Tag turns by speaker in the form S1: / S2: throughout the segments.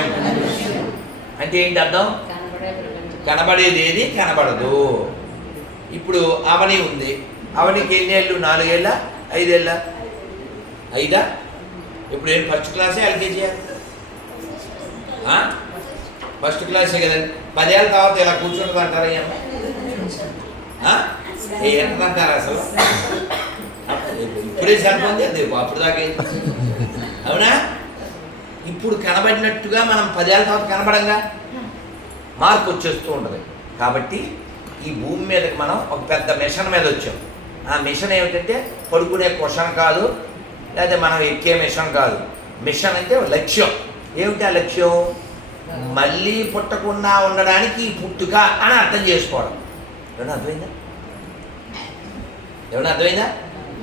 S1: అదృశ్యం అంటే ఏంటి అర్థం కనబడేది ఏది కనబడదు ఇప్పుడు అవని ఉంది అవనికి ఏళ్ళు నాలుగేళ్ళ ఐదేళ్ళ ఐదా ఇప్పుడు ఏం ఫస్ట్ క్లాసే ఎల్కేజీ ఫస్ట్ క్లాసే కదండి పదేళ్ళ తర్వాత ఇలా కూర్చుంటుందంటారా అంటారా ఈ అసలు ఇప్పుడే సరిపోయింది అది అప్పుడు దాకా అవునా ఇప్పుడు కనబడినట్టుగా మనం పదేళ్ళ తర్వాత కనబడంగా మార్పు వచ్చేస్తూ ఉంటుంది కాబట్టి ఈ భూమి మీద మనం ఒక పెద్ద మిషన్ మీద వచ్చాం ఆ మిషన్ ఏమిటంటే పడుకునే క్వశ్చన్ కాదు లేదా మనం ఎక్కే మిషన్ కాదు మిషన్ అంటే లక్ష్యం ఏమిటి ఆ లక్ష్యం మళ్ళీ పుట్టకుండా ఉండడానికి పుట్టుక అని అర్థం చేసుకోవడం ఏమైనా అర్థమైందా ఏమైనా అర్థమైందా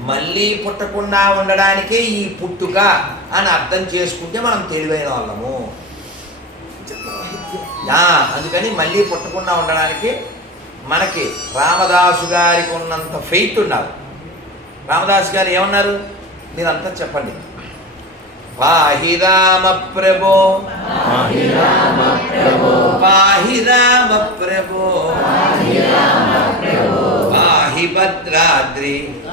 S1: మళ్ళీ పుట్టకుండా ఉండడానికే ఈ పుట్టుక అని అర్థం చేసుకుంటే మనం తెలివైన వాళ్ళము అందుకని మళ్ళీ పుట్టకుండా ఉండడానికి మనకి రామదాసు గారికి ఉన్నంత ఫెయిట్ ఉన్నారు రామదాసు గారు ఏమన్నారు మీరు అంతా చెప్పండి పాహిరామ ప్రభో
S2: పాహిరామ
S1: ప్రభో ప్రభో పాహి భద్రాద్రి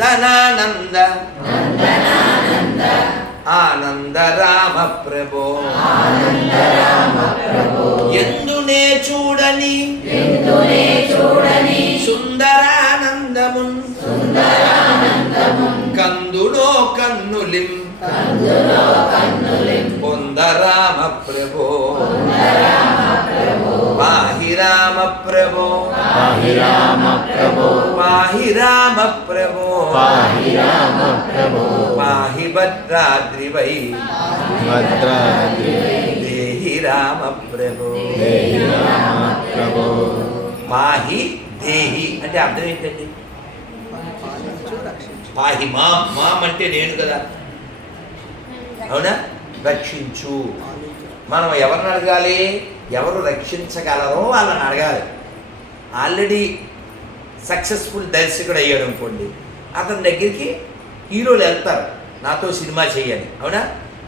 S1: నందనానంద ఆనంద రామ ప్రభో ఎందునే చూడని
S2: చూడని
S1: సుందరానందమున్ కందులో కన్నులిం పొందరామ ప్రభో వాహి ప్రభో
S2: వాహి రామ ప్రభో
S1: వాహి రామ ప్రభో
S2: వాహి రామ ప్రభో
S1: దేహి రామ ప్రభో పాహి దేహి అంటే అర్థం ఏంటండి పాహి మాం మాం అంటే నేను కదా అవునా రక్షించు మనం ఎవరిని అడగాలి ఎవరు రక్షించగలరో వాళ్ళని అడగాలి ఆల్రెడీ సక్సెస్ఫుల్ దర్శకుడు అయ్యాడు అనుకోండి అతని దగ్గరికి హీరోలు వెళ్తారు నాతో సినిమా చేయాలి అవునా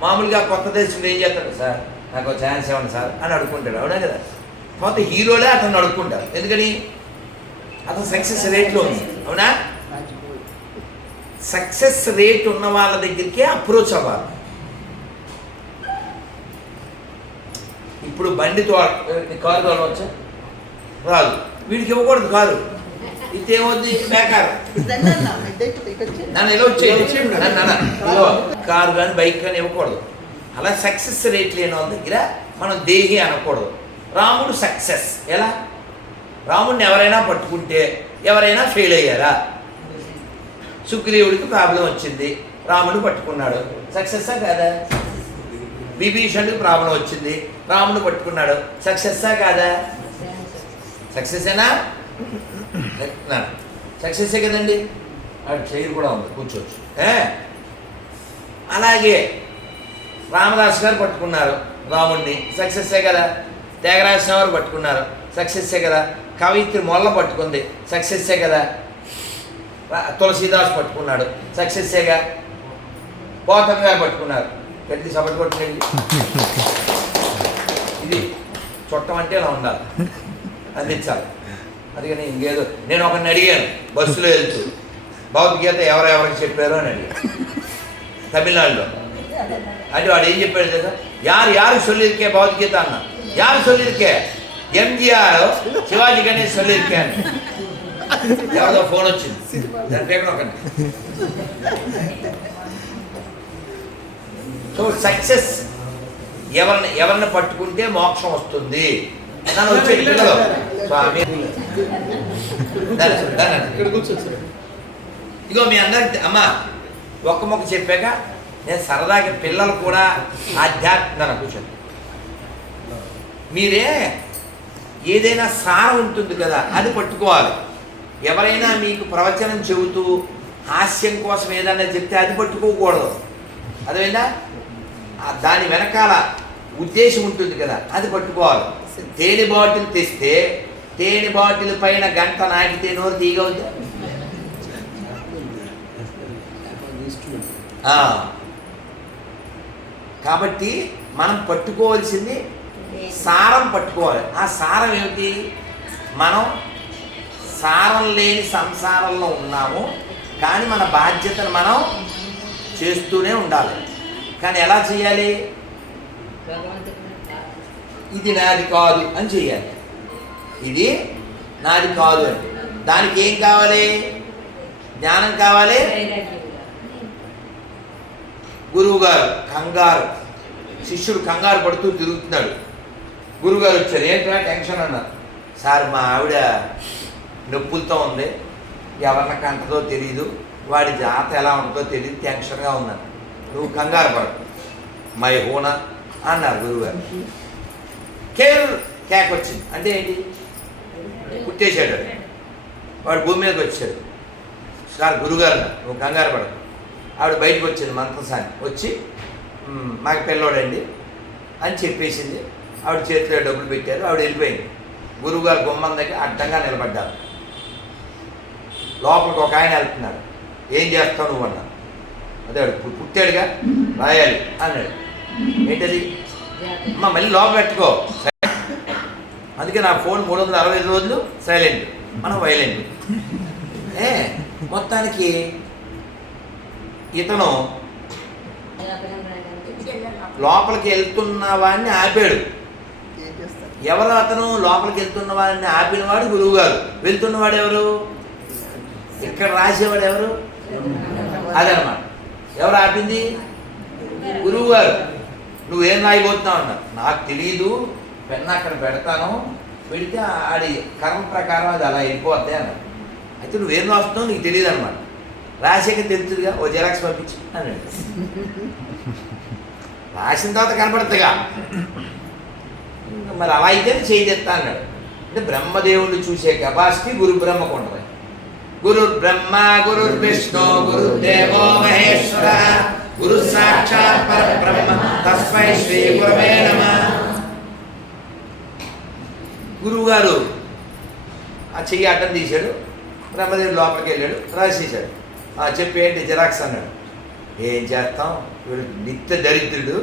S1: మామూలుగా కొత్త దర్శకుడు ఏం చేస్తాడు సార్ నాకు ఛాన్స్ ఇవ్వండి సార్ అని అడుగుంటాడు అవునా కదా కొత్త హీరోలే అతను అడుక్కుంటారు ఎందుకని అతను సక్సెస్ రేట్లో ఉంది అవునా సక్సెస్ రేట్ ఉన్న వాళ్ళ దగ్గరికే అప్రోచ్ అవ్వాలి ఇప్పుడు బండితో కారు తోలవచ్చా రాదు వీడికి ఇవ్వకూడదు కారు ఇది ఏమవుద్ది బేకారు నన్ను ఇలా కారు కానీ బైక్ కానీ ఇవ్వకూడదు అలా సక్సెస్ రేట్ లేని వాళ్ళ దగ్గర మనం దేహి అనకూడదు రాముడు సక్సెస్ ఎలా రాముడిని ఎవరైనా పట్టుకుంటే ఎవరైనా ఫెయిల్ అయ్యారా సుగ్రీవుడికి ప్రాబ్లం వచ్చింది రాముడు పట్టుకున్నాడు సక్సెస్సా కాదా విభీషణుడికి ప్రాబ్లం వచ్చింది రాముడు పట్టుకున్నాడు సక్సెస్సా కాదా సక్సెస్సేనా సక్సెస్సే కదండి అటు చైర్ కూడా ఉంది కూర్చోవచ్చు అలాగే రామదాస్ గారు పట్టుకున్నారు రాముడిని సక్సెస్సే కదా త్యాగరాజస్వామి వారు పట్టుకున్నారు సక్సెస్సే కదా కవిత్రి మొల్ల పట్టుకుంది సక్సెస్సే కదా తులసీదాస్ పట్టుకున్నాడు సక్సెస్సేగా పోతన్ గారు పట్టుకున్నారు పెద్ద సపోర్ట్ కొట్టుకెళ్ళి ఇది చుట్టం అంటే ఇలా ఉండాలి అందించాలి అందుకని ఇంకేదో నేను ఒకరిని అడిగాను బస్సులో వెళ్తూ భగవద్గీత ఎవరెవరికి చెప్పారు అని అడిగాను తమిళనాడులో అంటే వాడు ఏం చెప్పాడు కదా యారు యారు సొల్లిరికే భగవద్గీత అన్న యారు సొల్లిరికే ఎంజిఆర్ శివాజీ గణేష్ సొల్లిరికే అని ఎవరిదో ఫోన్ వచ్చింది దాని ఒకటి సో సక్సెస్ ఎవరిని ఎవరిని పట్టుకుంటే మోక్షం వస్తుంది నన్ను వచ్చే పిల్లలు స్వామి ఇగో మీ అందరికి అమ్మ ఒక్క మొక్క చెప్పాక నేను సరదాగా పిల్లలు కూడా ఆధ్యాత్మిక కూర్చొని మీరే ఏదైనా సారం ఉంటుంది కదా అది పట్టుకోవాలి ఎవరైనా మీకు ప్రవచనం చెబుతూ హాస్యం కోసం ఏదైనా చెప్తే అది పట్టుకోకూడదు అదేనా దాని వెనకాల ఉద్దేశం ఉంటుంది కదా అది పట్టుకోవాలి తేనె బాటిల్ తెస్తే తేనె బాటిల్ పైన గంట నాకితే నోరు తీగవుద్దా కాబట్టి మనం పట్టుకోవాల్సింది సారం పట్టుకోవాలి ఆ సారం ఏమిటి మనం సారం లేని సంసారంలో ఉన్నాము కానీ మన బాధ్యతను మనం చేస్తూనే ఉండాలి కానీ ఎలా చేయాలి ఇది నాది కాదు అని చెయ్యాలి ఇది నాది కాదు అని దానికి ఏం కావాలి జ్ఞానం కావాలి గురువు గారు కంగారు శిష్యుడు కంగారు పడుతూ తిరుగుతున్నాడు గురుగారు వచ్చారు ఏంట్రా టెన్షన్ అన్నారు సార్ మా ఆవిడ నొప్పులతో ఉంది ఎవరిన కంటదో తెలియదు వాడి జాత ఎలా ఉంటుందో తెలియదు టెన్షన్గా ఉన్నాను నువ్వు కంగారు పడు మై హోనా అన్నారు గారు కేర్ క్యాక్ వచ్చింది అంటే ఏంటి పుట్టేశాడు వాడు భూమి మీదకి వచ్చాడు సార్ గురుగారు ఒక కంగారు పడదు ఆవిడ బయటకు వచ్చింది మంత్రసాని వచ్చి మాకు పిల్లోడండి అని చెప్పేసింది ఆవిడ చేతిలో డబ్బులు పెట్టారు ఆవిడ వెళ్ళిపోయింది గురువుగారు గుమ్మం దగ్గర అడ్డంగా నిలబడ్డారు లోపలికి ఒక ఆయన వెళ్తున్నాడు ఏం చేస్తావు నువ్వు అన్నాడు అదే పుట్టాడుగా రాయాలి అన్నాడు ఏంటది అమ్మ మళ్ళీ లోపల పెట్టుకో అందుకే నా ఫోన్ మూడు వందల అరవై ఐదు రోజులు సైలెంట్ మనం వైలెంట్ ఏ మొత్తానికి ఇతను లోపలికి వెళ్తున్న వాడిని ఆపాడు ఎవరు అతను లోపలికి వెళ్తున్న వాడిని ఆపినవాడు గురువు గారు వెళ్తున్నవాడు ఎవరు ఇక్కడ రాసేవాడు ఎవరు అదనమాట ఎవరు ఆపింది గురువు గారు నువ్వేం నాయిపోతున్నావు అన్నారు నాకు తెలియదు పెన్ను అక్కడ పెడతాను పెడితే ఆడి కర్మ ప్రకారం అది అలా వెళ్ళిపోద్ది అన్నారు అయితే నువ్వేం రాస్తున్నావు నీకు తెలియదు అనమాట రాసాక తెలుతుందిగా ఓ జెరాక్స్ పంపించి అని రాసిన తర్వాత కనపడుతుందిగా మరి అలా అయితే తెస్తా అన్నాడు అంటే బ్రహ్మదేవుడు చూసే కెపాసిటీ గురు బ్రహ్మకు ఉండదు గురు బ్రహ్మ గురు విష్ణు దేవో మహేశ్వర గురు సాక్షాత్ పర బ్రహ్మ తస్మై శ్రీ గురవే నమ గురువు గారు ఆ చెయ్యి అడ్డం తీశాడు బ్రహ్మదేవుడు లోపలికి వెళ్ళాడు రాసేసాడు ఆ చెప్పి ఏంటి జిరాక్స్ అన్నాడు ఏం చేస్తాం వీడు నిత్య దరిద్రుడు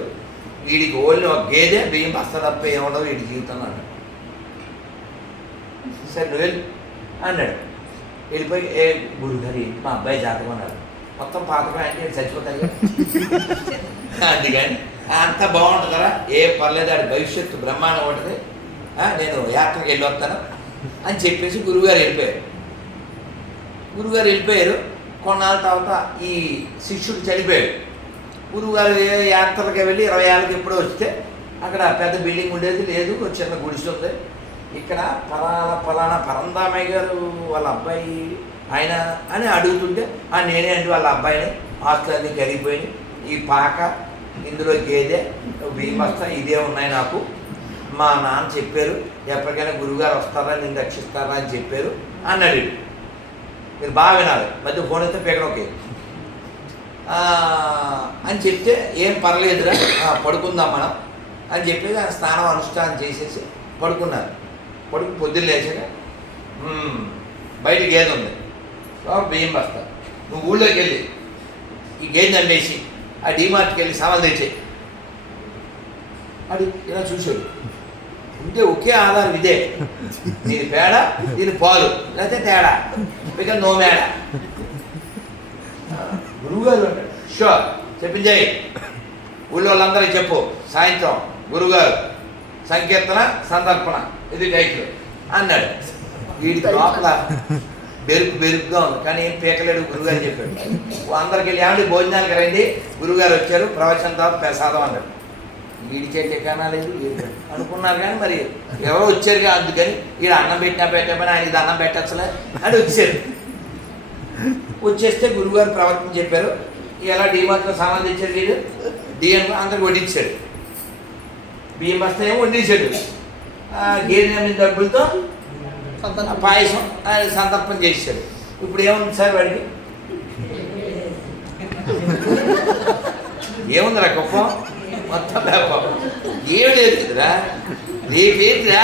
S1: వీడికి ఓల్ని ఒక గేదే బియ్యం బస్తా తప్ప ఉండవు వీడి జీవితం అన్నాడు సరే నువ్వు వెళ్ళి అన్నాడు వెళ్ళిపోయి ఏ గురుగారి మా అబ్బాయి జాతకం అన్నాడు మొత్తం పాత అంటే చచ్చిపోతాయి అందుకని అంత బాగుంటుంది కదా ఏ పర్లేదు ఆడి భవిష్యత్తు బ్రహ్మాండం ఉంటుంది నేను యాత్రకు వెళ్ళి వస్తాను అని చెప్పేసి గురువుగారు వెళ్ళిపోయారు గురువుగారు వెళ్ళిపోయారు కొన్నాళ్ళ తర్వాత ఈ శిష్యుడు చనిపోయాడు గురువుగారు యాత్రలకు వెళ్ళి ఇరవై ఏళ్ళకి ఎప్పుడో వస్తే అక్కడ పెద్ద బిల్డింగ్ ఉండేది లేదు చిన్న గుడిసి ఉంది ఇక్కడ పలానా పలానా పరందామయ్య గారు వాళ్ళ అబ్బాయి ఆయన అని అడుగుతుంటే ఆ నేనే అంటే వాళ్ళ అబ్బాయిని ఆస్తులన్నీ కరిగిపోయింది ఈ పాక ఇందులో గేదె భీమస్త ఇదే ఉన్నాయి నాకు మా నాన్న చెప్పారు ఎప్పటికైనా గురువుగారు వస్తారా నేను రక్షిస్తారా అని చెప్పారు అడిగి మీరు బాగా వినాలి మధ్య ఫోన్ అయితే ఓకే అని చెప్తే ఏం పర్లేదురా పడుకుందాం మనం అని చెప్పేసి ఆ స్నానం అనుష్ఠానం చేసేసి పడుకున్నారు పడుకు పొద్దున్న లేచాక బయట గేదె ఉంది బియ్యం బస్తా నువ్వు ఊళ్ళోకి వెళ్ళి ఈ గేజ్ అండేసి ఆ డీమార్ట్కి వెళ్ళి సామాన్ తెచ్చే అది ఇలా చూసాడు ఉంటే ఒకే ఆధారం ఇదే దీని పేడ దీని పాలు లేకపోతే తేడా ఇక నో మేడ గురుగారు అంటాడు షూర్ చెప్పించాయి ఊళ్ళో వాళ్ళందరికీ చెప్పు సాయంత్రం గురుగారు సంకీర్తన సందర్పణ ఇది టైట్లు అన్నాడు వీడి లోపల బెరుకు బెరుకుగా ఉంది కానీ ఏం పీకలేడు గురుగారు చెప్పాడు అందరికి వెళ్ళి ఏమండి భోజనాలు రండి గురుగారు వచ్చారు ప్రవచన తర్వాత ప్రసాదం అన్నాడు వీడి చేతి ఎక్కడా లేదు అనుకున్నారు కానీ మరి ఎవరో వచ్చారు కానీ అందుకని వీడు అన్నం పెట్టినా పెట్టామని ఆయన ఇది అన్నం పెట్టచ్చలే అని వచ్చారు వచ్చేస్తే గురుగారు ప్రవర్తన చెప్పారు ఎలా డీమాత్రం సంబంధించారు తెచ్చారు వీడు డిఎం అందరికి వడ్డించాడు బియ్యం వస్తే ఏమో వడ్డించాడు గేదె డబ్బులతో పాయసం సందర్పం చేశాడు ఇప్పుడు ఏముంది సార్ వాడికి ఏముందిరా గొప్ప మొత్తం లేపం ఏమి లేదు కదరా రేపేంటిరా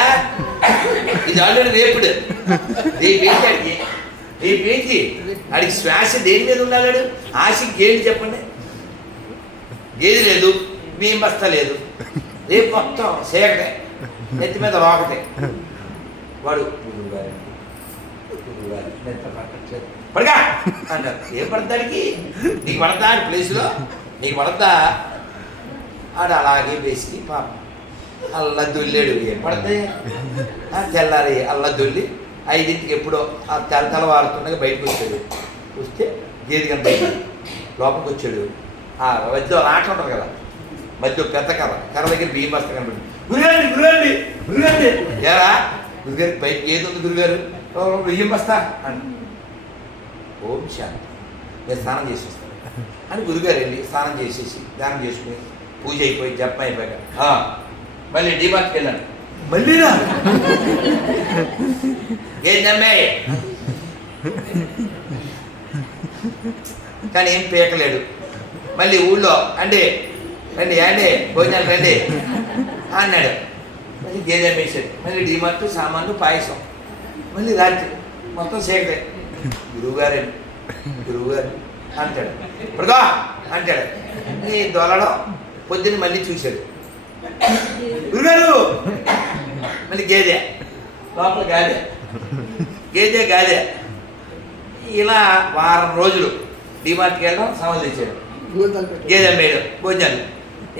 S1: ఇది ఆల్రెడీ రేపుడు రేపేంటి అడిగి రేపేంటి అడిగి శ్వాస దేని మీద ఉన్నాడు ఆశకి ఏంటి చెప్పండి ఏది లేదు భీమస్త లేదు రేపు మొత్తం సేకటే నెత్తి మీద ఒకటే వాడు గురువు గారు గురువు గారు ఎంత పడగా అంటారు ఏం పడతాడికి నీకు పడతా అని ప్లేస్లో నీకు పడతా ఆడు అలాగే వేసి పాప అల్లా దొల్లాడు ఏం పడతాయి తెల్లారి అల్లా దొల్లి ఐదింటికి ఎప్పుడో ఆ తెల్ల తల వారుతుండగా బయటకు వచ్చాడు వస్తే గేది గంట లోపలికి వచ్చాడు ఆ మధ్యలో రాక ఉంటారు కదా మధ్య పెద్ద కర్ర కర్ర దగ్గర బియ్యం బస్త కనబడి గురండి గురండి గురండి ఎరా గురుగారికి పై ఏది ఉంది గురుగారు వెయ్యి బస్తా అని ఓం శాంతి నేను స్నానం చేసి వస్తాను అని గురుగారు వెళ్ళి స్నానం చేసేసి దానం చేసుకుని పూజ అయిపోయి జపం అయిపోయాక మళ్ళీ డిమార్ట్కి వెళ్ళాను మళ్ళీ ఏం నమ్మే కానీ ఏం పీకలేడు మళ్ళీ ఊళ్ళో అండి రండి అండి భోజనాలు రండి అన్నాడు మళ్ళీ గేదె మేసేది మళ్ళీ డిమార్ట్ సామాన్లు పాయసం మళ్ళీ రాత్రి మొత్తం సేకరే గురువుగారండి గురువుగారు అంటాడు ప్రదా అంటాడు అన్నీ దొలడం పొద్దున్న మళ్ళీ చూశాడు గురుగారు మళ్ళీ గేదె లోపల గాదే గేదె గాదే ఇలా వారం రోజులు డిమార్ట్కి వెళ్ళడం సమస్య ఇచ్చాడు గేదె మేడం భోజనాలు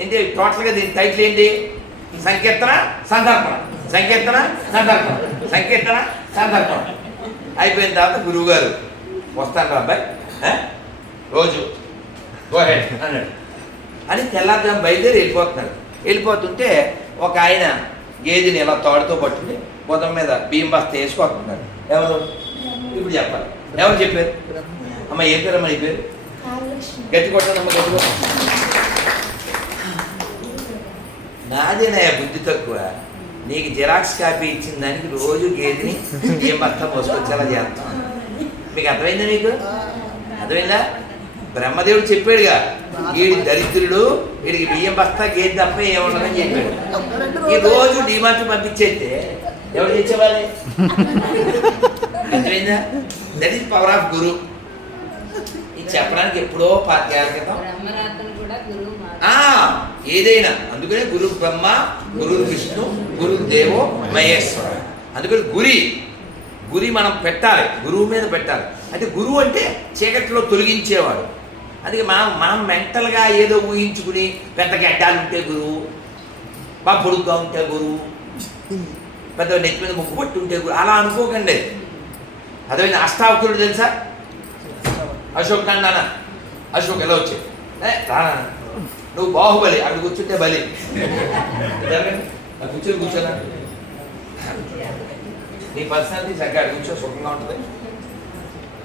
S1: ఏంటి టోటల్గా దీని టైటిల్ ఏంటి సంకీర్తన సందర్భం సంకీర్తన సందర్భం సంకీర్తన సందర్భం అయిపోయిన తర్వాత గురువు గారు వస్తాను అబ్బాయి రోజు అన్నాడు అని తెల్లారుజాము బయలుదేరి వెళ్ళిపోతున్నాడు వెళ్ళిపోతుంటే ఒక ఆయన గేదెని ఇలా తోడుతో పట్టుకుని బుధం మీద బియ్యం బస్త వేసుకోతున్నాడు ఎవరు ఇప్పుడు చెప్పాలి ఎవరు చెప్పారు అమ్మ ఏ పేరు అమ్మ ఈ పేరు గట్టి కొట్టమ్మ గట్టి కొట్టాను నాదేనా బుద్ధి తక్కువ నీకు జిరాక్స్ కాపీ ఇచ్చిన దానికి రోజు గేదెని ఏం భర్త పోసుకొచ్చేలా చేస్తాం మీకు అర్థమైందా నీకు అర్థమైందా బ్రహ్మదేవుడు చెప్పాడుగా వీడి దరిద్రుడు వీడికి బియ్యం బస్తా గేదె తప్ప ఏముండదని చెప్పాడు ఈ రోజు డిమార్ట్ పంపించేస్తే ఎవరు తెచ్చేవాలి అర్థమైందా that is power of guru ఇది చెప్పడానికి ఎప్పుడో పాత్ర క్రితం ఆ ఏదైనా అందుకనే గురు బ్రహ్మ గురు విష్ణు గురు దేవో మహేశ్వర అందుకని గురి గురి మనం పెట్టాలి గురువు మీద పెట్టాలి అంటే గురువు అంటే చీకట్లో తొలగించేవాడు అందుకే మనం మనం మెంటల్గా ఏదో ఊహించుకుని పెద్ద గడ్డాలు ఉంటే గురువు మా పొడుగ్గా ఉంటే గురువు పెద్ద నెత్తి మీద ముక్కు పట్టి ఉంటే గురువు అలా అనుకోకండి అదేమైనా అష్టావకులు తెలుసా అశోక్ నాన్న అశోక్ ఎలా వచ్చే నువ్వు బాహుబలి అక్కడ కూర్చుంటే బలి కూర్చొని కూర్చోనా నీ పర్సనాలిటీ చక్కగా అక్కడ కూర్చో సుఖంగా ఉంటుంది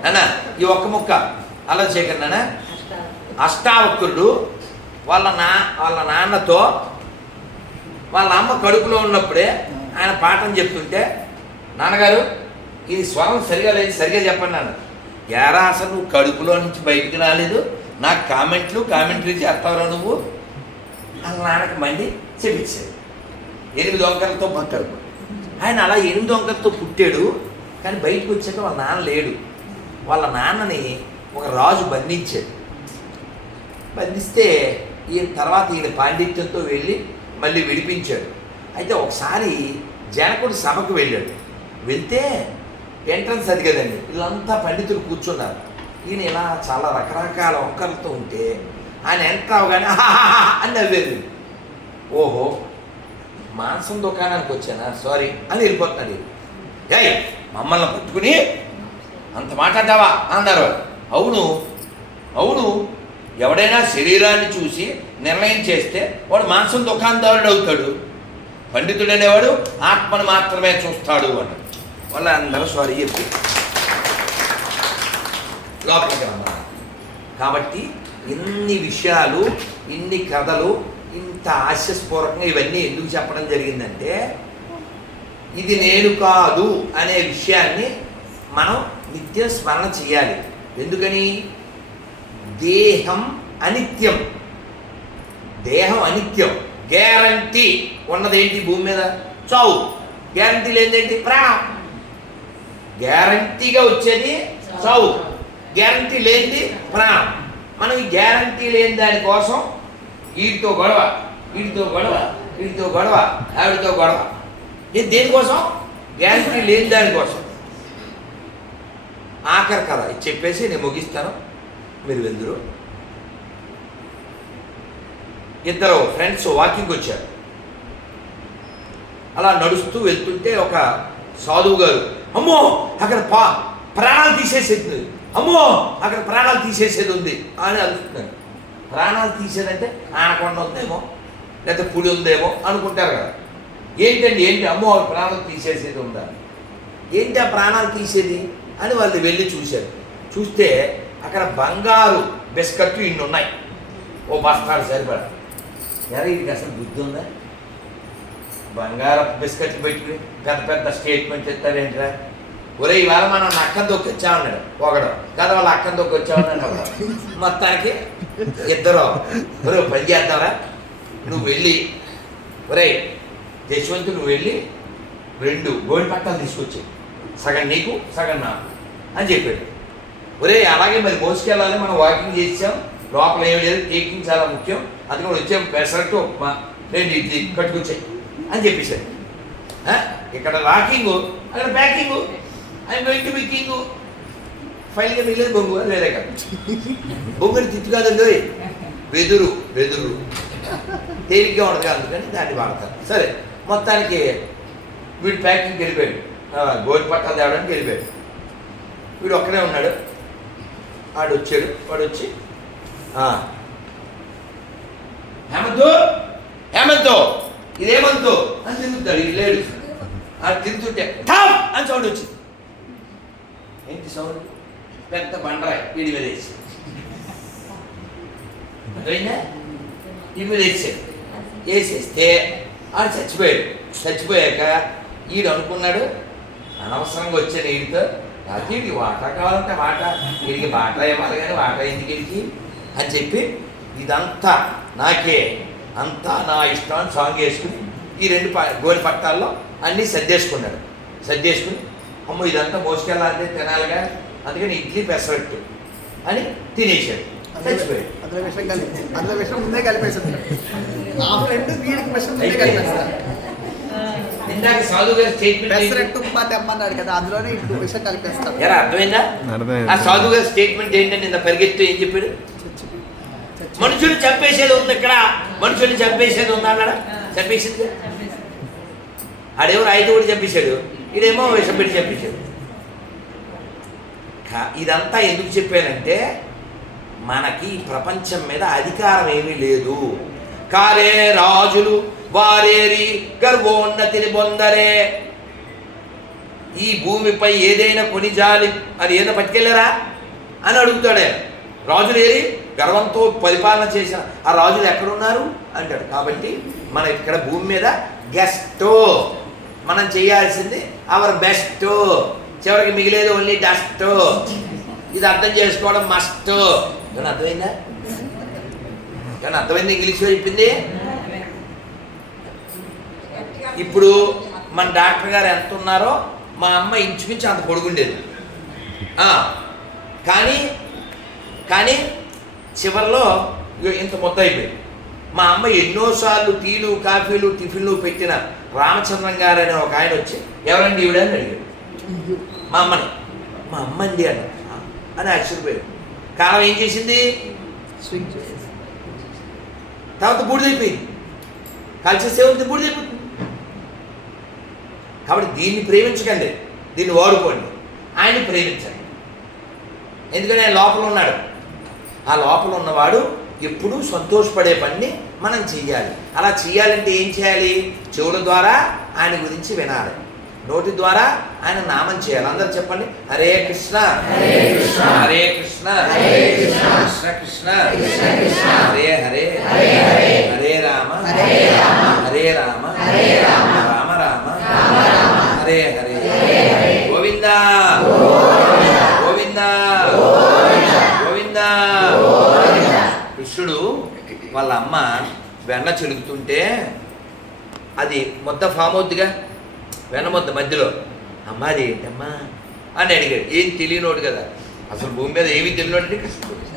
S1: అన్నా ఈ ఒక్క ముక్క అలా చేయకండి అష్టావక్రుడు వాళ్ళ నా వాళ్ళ నాన్నతో వాళ్ళ అమ్మ కడుపులో ఉన్నప్పుడే ఆయన పాఠం చెప్తుంటే నాన్నగారు ఇది స్వరం సరిగా లేదు సరిగా చెప్పండి నాన్న ఎరా అసలు నువ్వు కడుపులో నుంచి బయటికి రాలేదు నాకు కామెంట్లు కామెంటరీ చేస్తావురా నువ్వు అలా నాన్నకి మళ్ళీ చెప్పించాడు ఎనిమిది వంకలతో పట్టాడు ఆయన అలా ఎనిమిది వంకలతో పుట్టాడు కానీ బయటకు వచ్చాక వాళ్ళ నాన్న లేడు వాళ్ళ నాన్నని ఒక రాజు బంధించాడు బంధిస్తే ఈయన తర్వాత ఈయన పాండిత్యంతో వెళ్ళి మళ్ళీ విడిపించాడు అయితే ఒకసారి జనకుడు సభకు వెళ్ళాడు వెళ్తే ఎంట్రన్స్ అది కదండి వీళ్ళంతా పండితులు కూర్చున్నారు ఈయన ఇలా చాలా రకరకాల ఒక్కలతో ఉంటే ఆయన ఎంత అవగానే అని నవ్వేది ఓహో మాంసం దుకాణానికి వచ్చానా సారీ అని వెళ్ళిపోతున్నాడు ఏయ్ మమ్మల్ని పట్టుకుని అంత మాట్లాడతావా అన్నారు అవును అవును ఎవడైనా శరీరాన్ని చూసి నిర్ణయం చేస్తే వాడు మాంసం దుకాణదారుడు అవుతాడు పండితుడు అనేవాడు ఆత్మను మాత్రమే చూస్తాడు అన్నాడు వాళ్ళందరూ అందరూ సారీ చెప్పారు లోపలికి రమ్మన్నారు కాబట్టి ఇన్ని విషయాలు ఇన్ని కథలు ఇంత హాస్యస్ఫూరకంగా ఇవన్నీ ఎందుకు చెప్పడం జరిగిందంటే ఇది నేను కాదు అనే విషయాన్ని మనం నిత్యం స్మరణ చేయాలి ఎందుకని దేహం అనిత్యం దేహం అనిత్యం గ్యారంటీ ఉన్నదేంటి భూమి మీద చావు గ్యారంటీ లేదేంటి ప్రాణం గ్యారంటీగా వచ్చేది చావు గ్యారంటీ లేనిది ప్రాణం మనం గ్యారంటీ లేని దానికోసం వీటితో గొడవ వీటితో గొడవ వీటితో గొడవ ఆవిడతో గొడవ ఇది దేనికోసం గ్యారంటీ లేని దానికోసం ఆఖరి కథ ఇది చెప్పేసి నేను ముగిస్తాను మీరు వెళ్దురు ఇద్దరు ఫ్రెండ్స్ వాకింగ్ వచ్చారు అలా నడుస్తూ వెళ్తుంటే ఒక సాధువు గారు అమ్మో అక్కడ పా ప్రాణాలు తీసేసి అమ్మో అక్కడ ప్రాణాలు తీసేసేది ఉంది అని అనుకుంటున్నాను ప్రాణాలు తీసేదంటే ఆనకొండ ఉందేమో లేకపోతే పులి ఉందేమో అనుకుంటారు కదా ఏంటండి ఏంటి అమ్మో వాళ్ళ ప్రాణాలు తీసేసేది ఉందా ఏంటి ఆ ప్రాణాలు తీసేది అని వాళ్ళు వెళ్ళి చూశారు చూస్తే అక్కడ బంగారు బిస్కట్లు ఇన్ని ఉన్నాయి ఓ బస్తాలు సరిపడ ఎరా ఇది అసలు బుద్ధి ఉందా బంగారపు బిస్కెట్లు పెట్టుకుని పెద్ద పెద్ద స్టేట్మెంట్ ఇస్తారేంట్రా ఒరే ఇవాళ మనం అక్కని దొక్కొచ్చామన్నాడు ఒకడు కాదు వాళ్ళ అక్కని దొక్కొచ్చామన్నాడు ఒకడు మొత్తానికి ఇద్దరు ఒరే పని చేద్దామరా నువ్వు వెళ్ళి ఒరే యశ్వంత్ నువ్వు వెళ్ళి రెండు గోడి పట్టాలు తీసుకొచ్చి సగం నీకు సగం నాకు అని చెప్పాడు ఒరే అలాగే మరి మోసుకెళ్ళాలి మనం వాకింగ్ చేసాం లోపల ఏం లేదు కేకింగ్ చాలా ముఖ్యం అది కూడా వచ్చే పెసరట్టు ఉప్మా రెండు ఇది కట్టుకొచ్చాయి అని చెప్పేసాడు ఇక్కడ లాకింగు అక్కడ packing I'm going to be king. ఫైనల్గా మిగిలేదు బొంగు వేరే కాదు బొంగుని తిట్టు కాదండి వెదురు వెదురు తేలిగ్గా ఉండదు అందుకని దాన్ని వాడతారు సరే మొత్తానికి వీడు ప్యాకింగ్కి వెళ్ళిపోయాడు గోరి పట్టాలు తేవడానికి వెళ్ళిపోయాడు వీడు ఒక్కనే ఉన్నాడు వాడు వచ్చాడు వాడు వచ్చి హేమంతు హేమంతు ఇదేమంతు అని తిరుగుతాడు లేడు అది తిరుగుతుంటే అని సౌండ్ వచ్చింది సౌండ్ పెద్ద బండరాయి వీడి మీద వేసి అర్థమైందా వేసాడు వేసేస్తే ఆడు చచ్చిపోయాడు చచ్చిపోయాక ఈడు అనుకున్నాడు అనవసరంగా వచ్చాడు వీడితో అది వాట వాటా కావాలంటే వాట వీడికి వాట ఇవ్వాలి కానీ వాట ఎందుకు వీడికి అని చెప్పి ఇదంతా నాకే అంతా నా ఇష్టం సాంగ్ వేసుకుని ఈ రెండు గోరి పట్టాల్లో అన్నీ సర్దేసుకున్నాడు సర్దేసుకుని అమ్మో ఇదంతా మోసుకెళ్ళాలంటే తినాలిగా అందుకని ఇడ్లీ పెసరట్టు అని తినేశాడు కలిపి
S2: అందులో స్టేట్మెంట్ పెసరట్టు తెమ్మన్నాడు కదా అందులోనే
S1: అర్థమైందా ఆ సాధు గారి స్టేట్మెంట్ ఏంటంటే ఇంత పరిగెత్తు ఏం చెప్పాడు మనుషులు చంపేసేది ఉంది ఇక్కడ మనుషులు చంపేసేది ఉందా అన్నాడా చంపేసింది ఆడేవారు ఐదు కూడా చంపేశాడు ఇదేమో పెట్టి చెప్పించారు ఇదంతా ఎందుకు చెప్పానంటే మనకి ప్రపంచం మీద అధికారం ఏమీ లేదు కారే రాజులు వారేరి గర్వోన్నతిని పొందరే ఈ భూమిపై ఏదైనా కొని జాలి అది ఏదో పట్టుకెళ్ళారా అని అడుగుతాడే రాజులు ఏరి గర్వంతో పరిపాలన చేసిన ఆ రాజులు ఎక్కడున్నారు అంటాడు కాబట్టి మన ఇక్కడ భూమి మీద గెస్టో మనం చేయాల్సింది అవర్ బెస్ట్ చివరికి మిగిలేదు ఓన్లీ డస్ట్ ఇది అర్థం చేసుకోవడం మస్ట్ ఏమైనా అర్థమైందా ఏమైనా అర్థమైంది ఇంగ్లీష్లో చెప్పింది ఇప్పుడు మన డాక్టర్ గారు ఎంత ఉన్నారో మా అమ్మ ఇంచుమించు అంత పొడుగుండేది కానీ కానీ చివరిలో ఇంత మొత్తం అయిపోయింది మా అమ్మ ఎన్నోసార్లు టీలు కాఫీలు టిఫిన్లు పెట్టిన రామచంద్రం గారు అనే ఒక ఆయన వచ్చి ఎవరండి ఈవిడ అని అడిగాడు మా అమ్మని మా అమ్మ అండి అన్న అని ఆశ్చర్యపోయాడు కాలం ఏం చేసింది తర్వాత బూడిదైపోయింది కలిసేస్తే ఉంది బూడిదైపోతుంది కాబట్టి దీన్ని ప్రేమించకండి దీన్ని వాడుకోండి ఆయన్ని ప్రేమించండి ఎందుకంటే ఆయన లోపల ఉన్నాడు ఆ లోపల ఉన్నవాడు ఎప్పుడూ సంతోషపడే పని మనం చేయాలి అలా చేయాలంటే ఏం చేయాలి చెవుల ద్వారా ఆయన గురించి వినాలి నోటి ద్వారా ఆయన నామం చేయాలి అందరూ చెప్పండి హరే కృష్ణ హరే కృష్ణ హరే కృష్ణ కృష్ణ కృష్ణ హరే హరే హరే రామ హరే రామ హరే రామ అమ్మ వెన్న చెలుగుతుంటే అది మొత్తం ఫామ్ అవుద్దిగా వెన్న మొత్తం మధ్యలో అమ్మ అది ఏంటమ్మా అని అడిగాడు ఏం తెలియనోడు కదా అసలు భూమి మీద ఏమీ తెలియనోడు కష్టపడి